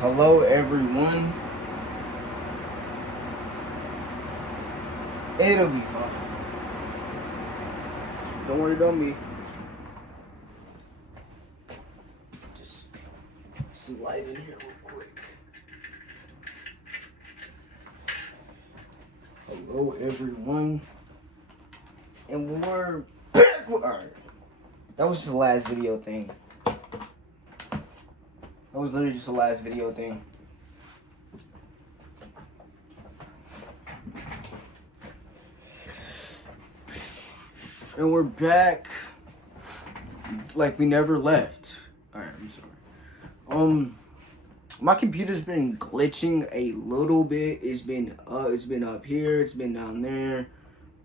Hello, everyone. It'll be fine. Don't worry about me. Just some light in here real quick. Hello, everyone. And we're back. Alright. That was the last video thing. That was literally just the last video thing. And we're back like we never left. Alright, I'm sorry. My computer's been glitching a little bit. It's been up here, it's been down there.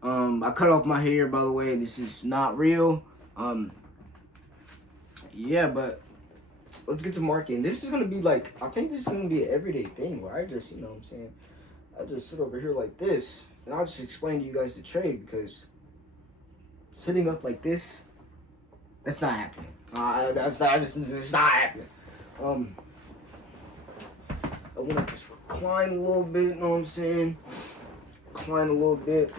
I cut off my hair, by the way. This is not real. Yeah, but let's get to marketing. This is gonna be like, I think this is gonna be an everyday thing where I just, you know what I'm saying, I just sit over here like this and I'll just explain to you guys the trade, because sitting up like this, that's not happening. It's not happening. I want to just recline a little bit, you know what I'm saying? Recline a little bit.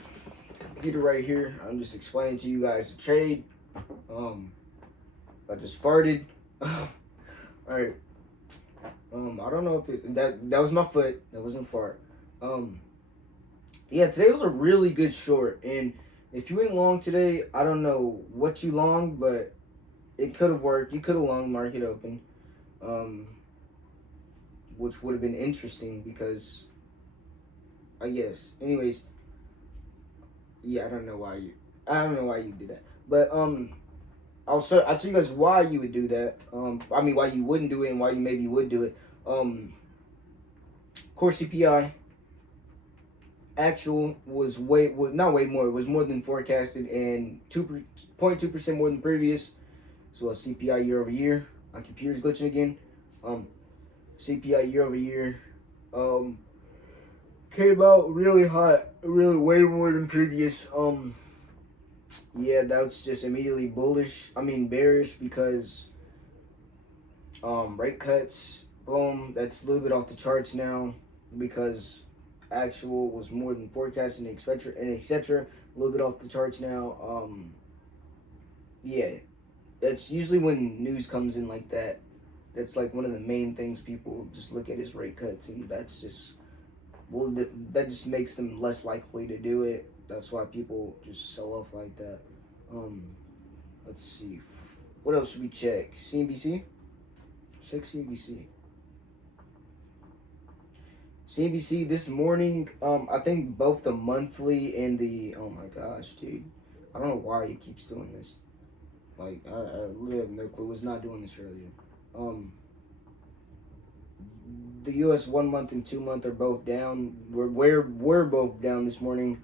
Computer right here. I'm just explaining to you guys the trade. I just farted. Alright. I don't know if that was my foot. That wasn't fart. Yeah, today was a really good short, and if you went long today, I don't know what you long, but it could have worked. You could have long market open, which would have been interesting because, I guess. Anyways, yeah, I don't know why you did that, but I'll tell you guys why you would do that. I mean, why you wouldn't do it and why you maybe would do it. Core CPI. Actual was not way more. It was more than forecasted and 2.2% more than previous. So a CPI year over year. My computer's glitching again. CPI year over year came out really hot, really way more than previous. Yeah, that's just immediately bearish, because rate cuts, boom, that's a little bit off the charts now, because actual was more than forecasted and etc. A little bit off the charts now. Yeah, that's usually when news comes in like that. That's like one of the main things people just look at is rate cuts, and that's just, well, that just makes them less likely to do it. That's why people just sell off like that. Let's see, what else should we check? CNBC. Check CNBC. CNBC this morning, I think both the monthly and the, oh my gosh, dude. I don't know why it keeps doing this. Like, I literally have no clue. It was not doing this earlier. The U.S. 1 month and 2 month are both down. We're both down this morning.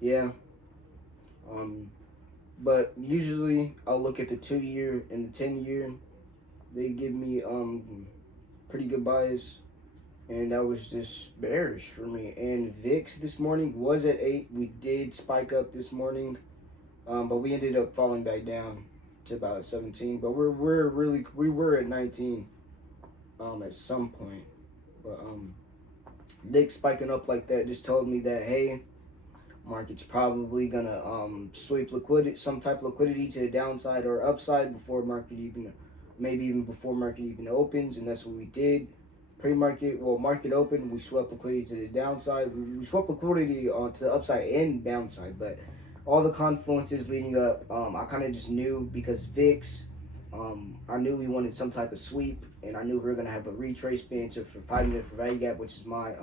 Yeah. But usually I'll look at the 2 year and the 10 year. They give me pretty good bias. And that was just bearish for me. And VIX this morning was at 8. We did spike up this morning, but we ended up falling back down to about 17. But we were at 19 at some point. But VIX spiking up like that just told me that, hey, market's probably gonna sweep some type of liquidity to the downside or upside before market even opens, and that's what we did. Market open, we swept liquidity to the downside. We swept liquidity to the upside and downside, but all the confluences leading up, I kind of just knew, because VIX, I knew we wanted some type of sweep, and I knew we were gonna have a retracement for 5 minute for value gap, which is my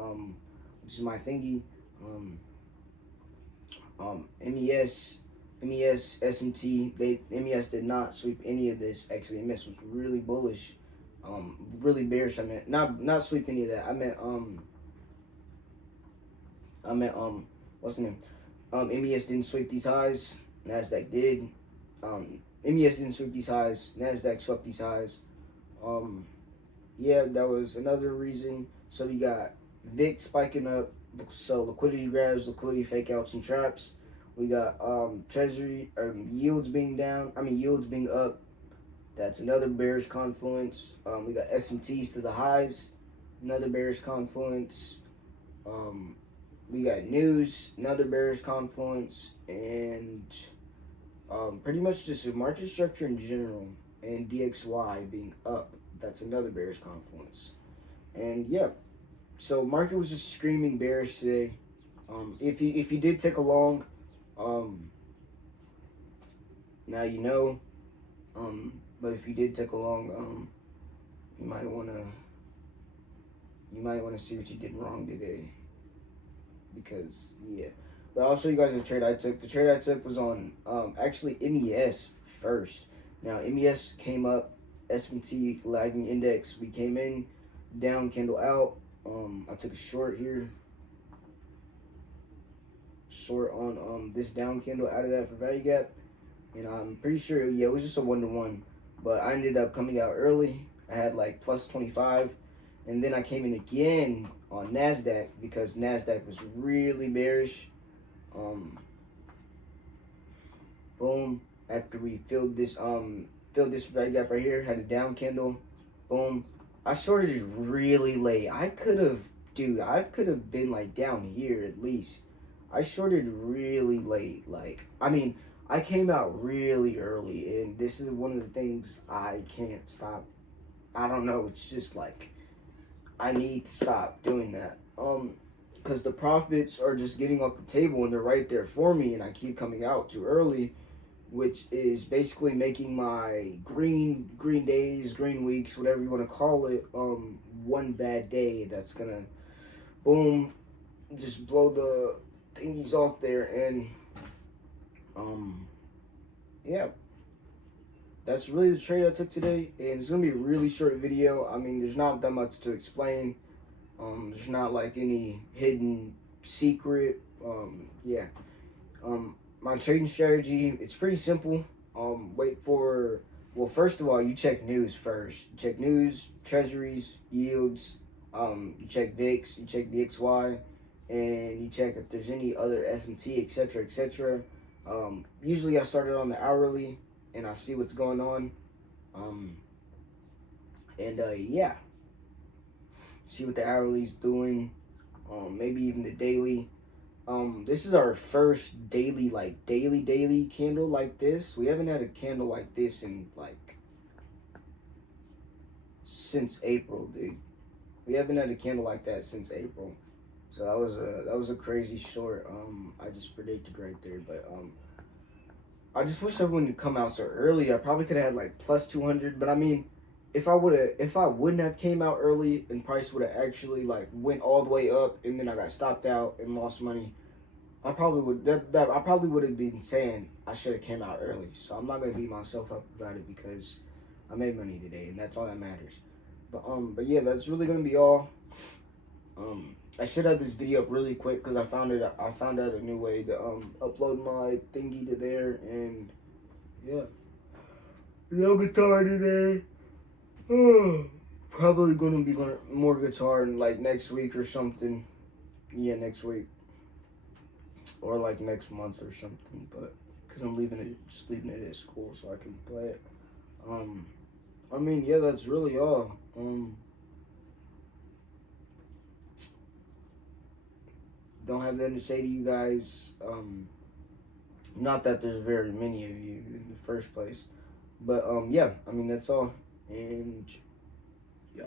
thingy. MES, S&T, MES did not sweep any of this. Actually, MES was really bullish. Really bearish. I meant not sweep any of that. I meant what's the name? MES didn't sweep these highs. Nasdaq did. MES didn't sweep these highs. Nasdaq swept these highs. Yeah, that was another reason. So we got VIX spiking up. So liquidity grabs, liquidity fake outs and traps. We got treasury yields being down. Yields being up. That's another bearish confluence. We got SMTs to the highs, another bearish confluence. We got news, another bearish confluence, and pretty much just the market structure in general, and DXY being up. That's another bearish confluence. And yeah, so market was just screaming bearish today. If you did take a long, now you know. But if you did take a long, you might wanna see what you did wrong today. Because yeah. But I'll show you guys the trade I took. The trade I took was on actually MES first. Now MES came up, S&P lagging index. We came in, down candle out. I took a short here. Short on this down candle out of that for value gap. And I'm pretty sure, yeah, it was just a 1-to-1. But I ended up coming out early. I had like plus 25. And then I came in again on NASDAQ because NASDAQ was really bearish. Boom. After we filled this value gap right here, had a down candle. Boom. I shorted it really late. I could have been like down here at least. I shorted really late. Like, I mean, I came out really early, and this is one of the things I can't stop. I don't know. It's just like I need to stop doing that. Because the profits are just getting off the table and they're right there for me, and I keep coming out too early, which is basically making my green days, green weeks, whatever you want to call it, one bad day that's gonna boom, just blow the thingies off there. And yeah, that's really the trade I took today, and it's gonna be a really short video. I mean, there's not that much to explain. There's not like any hidden secret. Yeah. My trading strategy, it's pretty simple. Well, first of all, you check news first. You check news, treasuries, yields. You check VIX, you check DXY, and you check if there's any other SMT, etc., etc. Usually I started on the hourly, and I see what's going on. Yeah. See what the hourly's doing. Maybe even the daily. This is our first daily candle like this. We haven't had a candle like this in since April, dude. We haven't had a candle like that since April. So that was a crazy short. I just predicted right there, but I just wish everyone would come out so early. I probably could have had like plus 200, but I mean, if I wouldn't have came out early and price would have actually like went all the way up and then I got stopped out and lost money, I probably would have been saying I should have came out early. So I'm not gonna beat myself up about it because I made money today and that's all that matters. But yeah, that's really gonna be all. I should have this video up really quick because I found out a new way to upload my thingy to there, and yeah. No guitar today. Probably gonna be learning more guitar in like next week or something. Yeah, next week. Or like next month or something, but because I'm just leaving it at school so I can play it. I mean, yeah, that's really all. Don't have nothing to say to you guys. Not that there's very many of you in the first place, but yeah, I mean that's all. And yeah,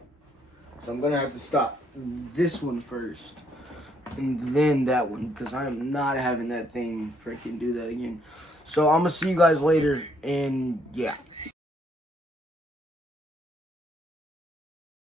so I'm gonna have to stop this one first and then that one because I am not having that thing freaking do that again. So I'm gonna see you guys later, and yeah.